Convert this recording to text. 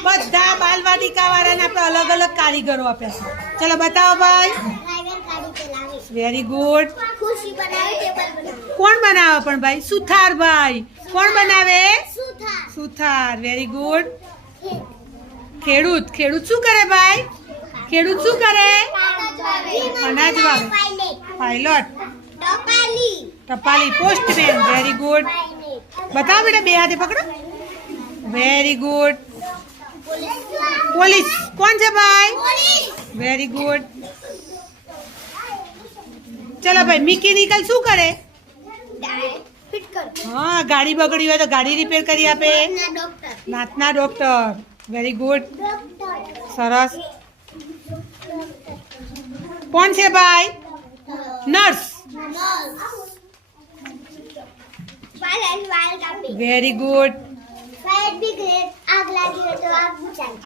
બધા બાલવાટિકા વાળાને આપણે અલગ અલગ કારીગરો આપ્યા છે ચલો બતાવો ભાઈ વેરી ગુડ કોણ બનાવે પણ ભાઈ સુથાર ભાઈ કોણ બનાવે સુથાર વેરી ગુડ ખેડૂત શું કરે ભાઈ ખેડૂત શું કરે અનાજ વાવે પાયલોટ ટપાલી પોસ્ટમેન વેરી ગુડ બતાવો બેટા બે હાથે પકડો વેરી ગુડ પોલીસ કોણ છે ભાઈ વેરી ગુડ ચલો ભાઈ મિકેનિકલ શું કરે હા ગાડી બગડી હોય તો ગાડી રિપેર કરી આપે દાંતના ડોક્ટર વેરી ગુડ સરસ કોણ છે ભાઈ નર્સ વેરી ગુડ